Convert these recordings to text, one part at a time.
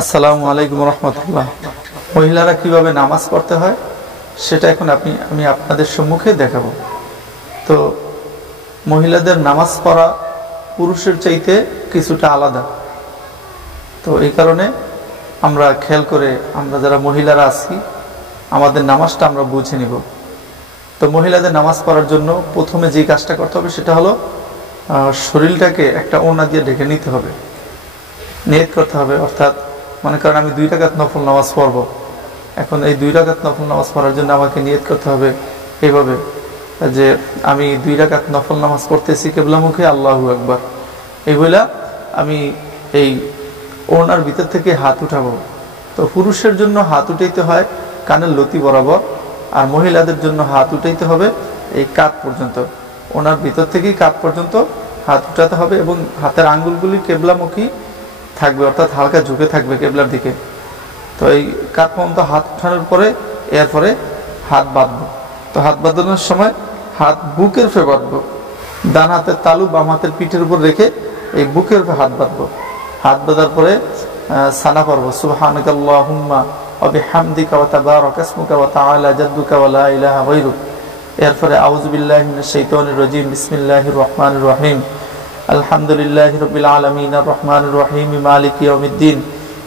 আসসালামু আলাইকুম রহমতুল্লাহ। মহিলারা কিভাবে নামাজ পড়তে হয় সেটা এখন আমি আপনাদের সম্মুখে দেখাবো। তো মহিলাদের নামাজ পড়া পুরুষের চাইতে কিছুটা আলাদা। তো এই কারণে আমরা খেয়াল করে আমরা যারা মহিলারা আছি আমাদের নামাজটা আমরা বুঝে নিব। তো মহিলাদের নামাজ পড়ার জন্য প্রথমে যে কাজটা করতে হবে সেটা হলো শরীরটাকে একটা ওড়না দিয়ে ঢেকে নিতে হবে, নিয়ত করতে হবে। অর্থাৎ মনে করেন আমি 2 রাকাত নফল নামাজ পড়বো, এখন এই 2 রাকাত নফল নামাজ পড়ার জন্য আমাকে নিয়ত করতে হবে এইভাবে যে আমি 2 রাকাত নফল নামাজ পড়তেছি কিবলামুখী, আল্লাহু আকবার। এই বলে আমি এই ওড়নার ভিতর থেকে হাত উঠাবো। তো পুরুষের জন্য হাত উঠাইতে হয় কানের লতি বরাবর, আর মহিলাদের জন্য হাত উঠাইতে হবে এই কাঁধ পর্যন্ত। ওনার ভিতর থেকেই কাঁধ পর্যন্ত হাত উঠাতে হবে এবং হাতের আঙ্গুলগুলি কেবলামুখী থাকবে, অর্থাৎ হালকা ঝুঁকে থাকবে কেবলার দিকে। তো এই কাঁধ পর্যন্ত হাত উঠানোর পরে এরপরে হাত বাঁধবো। তো হাত বাঁধানোর সময় হাত বুকের উপরে বাঁধবো, ডান হাতের তালু বাম হাতের পিঠের উপর রেখে এই বুকের উপরে হাত বাঁধবো। হাত বাঁধার পরে সানা পড়বো, সুবহানাকাল্লাহুম্মা ওয়া বিহামদিকা ওয়া তাবারাকা ইসমুকা ওয়া তাআলা জাদ্দুকা ওয়া লা ইলাহা গায়রুক। এরপরে আউযু বিল্লাহি মিনাশ শাইতানির রাজিম, বিসমিল্লাহির রহমানির রহিম, আলহামদুলিল্লাহি রাব্বিল আলামিন, আর রহমানির রহিম, মালিকি ইয়াউমিদ্দিন,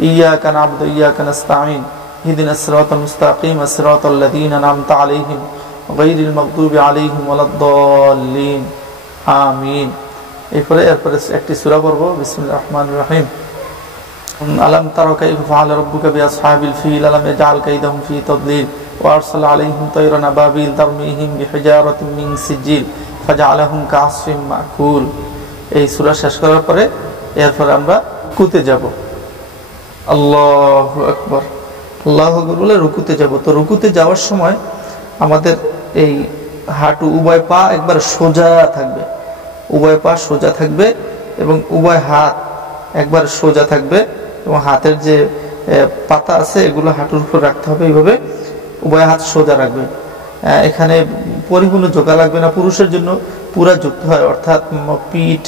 ইয়্যাকা না'বুদু ওয়া ইয়্যাকা নাস্তাঈন, ইহদিনাস সিরাতাল মুস্তাকিম, সিরাতাল লাযীনা আন'আমতা আলাইহিম গায়রিল মাগদুবি আলাইহিম ওয়ালাদ-দাল্লিন, আমিন। এরপরে একটি সূরা পড়ব, বিসমিল্লাহির রহমানির রহিম। আলাম তারা কাইফা ফাআলা রাব্বুকা বিআসহাবিল ফিল আলাম ইয়াজআল কাইদাহুম ফি তাদলিল ওয়া আরসালা আলাইহিম তায়রান আবাবিল তারমিহিম বিহিজারাতিন মিন সিজিল ফাজআলাহুম কা'আসফিন মাকুল। এই সূরা শেষ করার পরে এরপরে আমরা রুকুতে যাব। আল্লাহু আকবার, আল্লাহু আকবার বলে রুকুতে যাব। তো রুকুতে যাওয়ার সময় আমাদের এই হাঁটু উভয় পা একবার সোজা থাকবে, উভয় পা সোজা থাকবে এবং উভয় হাত একবার সোজা থাকবে এবং হাতের যে পাতা আছে এগুলো হাঁটুর উপর রাখতে হবে। এইভাবে উভয় হাত সোজা রাখবে। এখানে পরিপূর্ণ ঝোঁকা লাগবে না, পুরুষের জন্য পুরা ঝুঁকতে হয়, অর্থাৎ পিঠ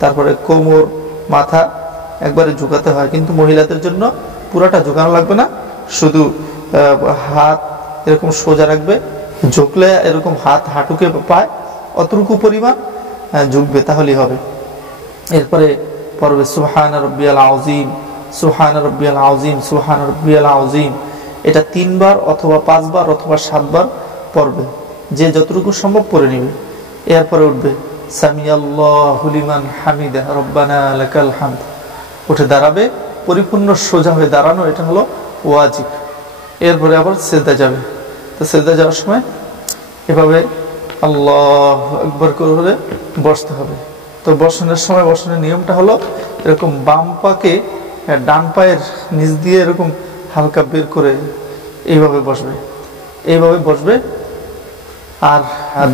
তারপরে কোমর মাথা একবারে ঝুঁকাতে হয়। কিন্তু মহিলাদের জন্য পুরাটা ঝুঁকানো লাগবে না, শুধু হাত এরকম সোজা রাখবে, ঝুঁকলে এরকম হাত হাঁটুকে পায় অতটুকু পরিমাণ ঝুঁকবে, তাহলেই হবে। এরপরে পড়বে সুবহানা রাব্বিয়াল আযীম, সুবহানা রাব্বিয়াল আযীম, সুবহানা রাব্বিয়াল আযীম। এটা 3 বার অথবা 5 বার অথবা 7 বার পড়বে, যে যতটুকু সম্ভব পড়ে নেবে। এরপরে উঠবে সামিআল্লাহু লিমান হামিদা রব্বানা লাকাল হামদ। উঠে দাঁড়াবে, পরিপূর্ণ সোজা হয়ে দাঁড়ানো এটা হলো ওয়াজিব। এরপরে আবার সিজদা যাবে। তো সিজদা যাওয়ার সময় এভাবে আল্লাহু আকবার করে বসতে হবে। তো বসানোর সময় বসানোর নিয়মটা হলো এরকম বাম পাকে ডান পায়ের নিচ দিয়ে এরকম হালকা বের করে এইভাবে বসবে, এইভাবে বসবে। আর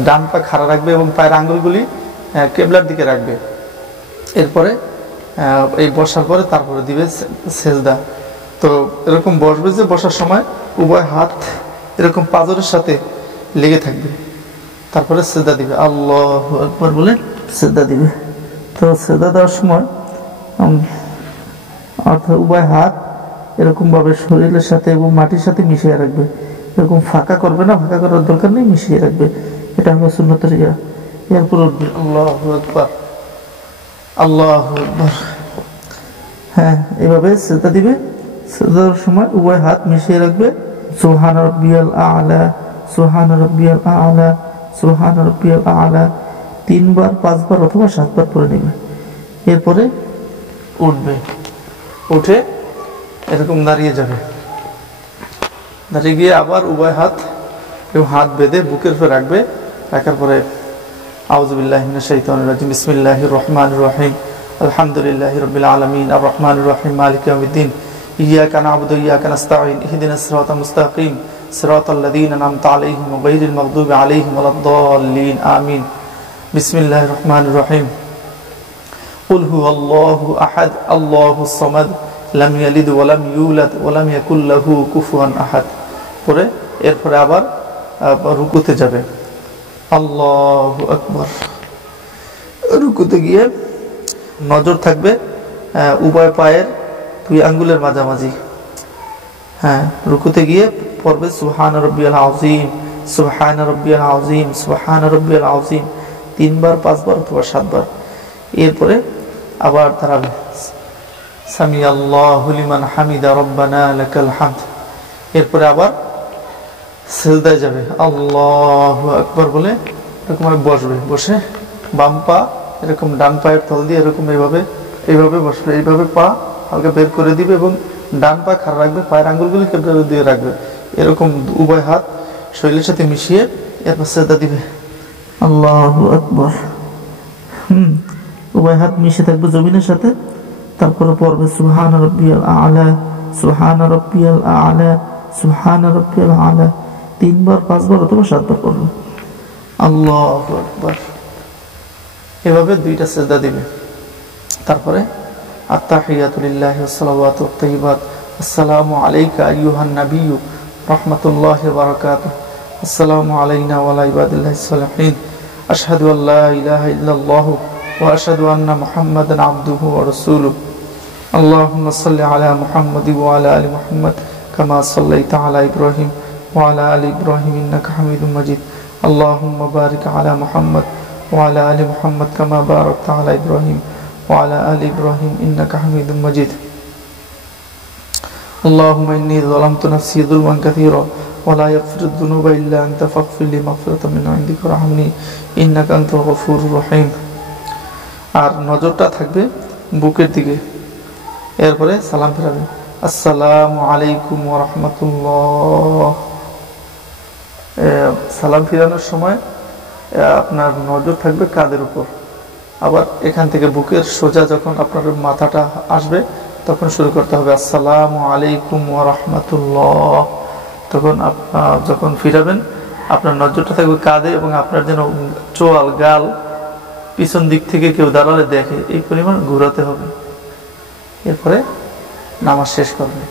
ডান পা খাড়া রাখবে এবং পায়ের আঙ্গুলগুলি কেবলার দিকে রাখবে। এরপরে এই বসার পরে তারপরে দিবে সেজদা। তো এরকম বসবে যে বসার সময় উভয় হাত এরকম পাঁজরের সাথে লেগে থাকবে, তারপরে সেজদা দিবে, আল্লাহু আকবার বলে সেজদা দিবে। তো সেজদা দেওয়ার সময় অর্থাৎ উভয় হাত এরকম ভাবে শরীরের সাথে এবং মাটির সাথে মিশিয়ে রাখবে, এরকম ফাঁকা করবে না, ফাঁকা করার দরকার নেই, মিশিয়ে রাখবে। এটা হলো সুন্নতের ইয়া। এরপর উঠবে আল্লাহু আকবার, আল্লাহু আকবার। হ্যাঁ, এভাবে সেজদা দিবে। সেজদার সময় উভয় হাত মিশিয়ে রাখবে, সুবহানা রাব্বিয়াল আ'লা, সুবহানা রাব্বিয়াল আ'লা, সুবহানা রাব্বিয়াল আ'লা 3 বার 5 বার অথবা 7 বার পড়ে নেবে। এরপরে উঠবে, উঠে এরকম দাঁড়িয়ে যাবে, দাঁড়িয়ে গিয়ে আবার উভয় হাত এবং হাত বেঁধে বুকের উপর রাখবে। রাখার পরে আউযু বিল্লাহি মিনাশ শাইতানির রাজিম, বিসমিল্লাহির রহমানির রহিম, আলহামদুলিল্লাহি রাব্বিল আলামিন, আর রহমানির রহিম, মালিকি ইয়াউমিদ্দিন, ইয়্যাকা না'বুদু ওয়া ইয়্যাকা নাস্তাঈন, ইহদিনাস সিরাতাল মুস্তাকিম, সিরাতাল লাযীনা আন'আমতা আলাইহিম গায়রিল মাগদুবি আলাইহিম ওয়ালাদ-দাল্লিন, আমিন। বিসমিল্লাহির রহমানির রহিম, কুল হুয়াল্লাহু আহাদ, আল্লাহুস সামাদ, লাম ইয়ালিদ ওয়া লাম ইউলাদ ওয়া লাম ইয়াকুল লাহু কুফুয়ান আহাদ। পরে এরপরে আবার রুকুতে যাবে, আল্লাহু আকবার। রুকুতে গিয়ে নজর থাকবে উভয় পায়ের 2 আঙ্গুলের মাঝামাঝি। হ্যাঁ, রুকুতে গিয়ে পড়বে সুবহান রাব্বিয়াল আযীম, সুবহান রাব্বিয়াল আযীম, সুবহান রাব্বিয়াল আযীম 3 বার, 5 বার অথবা 7 বার। এরপরে আবার দাঁড়াবে, সামি আল্লাহু লিমান হামিদা রব্বানা লাকাল হামদ। এরপরে আবার সিজদায় যাবে, আল্লাহু আকবার বলে এরকম বসবে, বসে বাম পা এরকম ডান পায়ের তল দিয়ে এরকম এইভাবে বসবে, এইভাবে পা হালকা বের করে দিবে এবং ডান পা খাড়া রাখবে, পায়ের আঙ্গুলগুলি কেবলা দিয়ে রাখবে, এরকম উভয় হাত শরীরের সাথে মিশিয়ে এরপর সিজদা দিবে, আল্লাহু আকবার। উভয় হাত মিশে থাকবে জমিনের সাথে। তারপরে পড়বে সুবহান রাব্বিয়াল আ'লা, সুবহান রাব্বিয়াল আ'লা, সুবহান রাব্বিয়াল আ'লা 3 বার, 5 বার অথবা 7 বার পড়বে, আল্লাহু আকবার। এভাবে 2টা সিজদা দিবে। তারপরে আত-তাহিয়াতু লিল্লাহি ওয়াস সালাওয়াতু ওয়াত তাইয়্যিবাত, আসসালামু আলাইকা আইয়ুহান নাবিয়্যু রাহমাতুল্লাহি ওয়া বারাকাতুহু, আসসালামু আলাইনা ওয়া আলা ইবাদিল্লাহিস সালিহিন, আশহাদু আল্লা ইলাহা ইল্লাল্লাহু ওয়া আশহাদু আন্না মুহাম্মাদান আবদুহু ওয়া রাসূলুহু, আল্লাহুম্মা সাল্লি আলা মুহাম্মাদি ওয়া আলা আলি মুহাম্মাদ কামা সাল্লাইতা আলা ইব্রাহিম ওয়া আলা আলি ইব্রাহিম ইন্নাকা হামিদুম মাজিদ, আল্লাহুম্মা বারিক আলা মুহাম্মাদ ওয়া আলা আলি মুহাম্মাদ কামা বারাকতা আলা ইব্রাহিম ওয়া আলা আলি ইব্রাহিম ইন্নাকা হামিদুম মাজিদ, আল্লাহুম্মা ইন্নী যালামতু নাফসি যুলমান কাসীরা ওয়া লা ইয়াগফিরুদ যুনুবা ইল্লা আনতা ফাগফির লি মাগফিরাতাম মিন ইনদিকা ওয়ারহামনি ইন্নাকা আনতাল গফুরুর রহিম। আর নজরটা থাকবে বুকের দিকে। এরপরে সালাম ফেরাবে, আসসালামু আলাইকুম ওয়া রাহমাতুল্লাহ। সালাম ফিরানোর সময় আপনার নজর থাকবে কাঁধের উপর। আবার এখান থেকে বুকের সোজা যখন আপনার মাথাটা আসবে তখন শুরু করতে হবে আসসালামু আলাইকুম ওয়া রাহমাতুল্লাহ। তখন যখন ফিরাবেন আপনার নজরটা থাকবে কাঁধে এবং আপনার যেন চোয়াল গাল পিছন দিক থেকে কেউ দাঁড়ালে দেখে এই পরিমাণ ঘোরাতে হবে। এরপরে নামাজ শেষ করবে।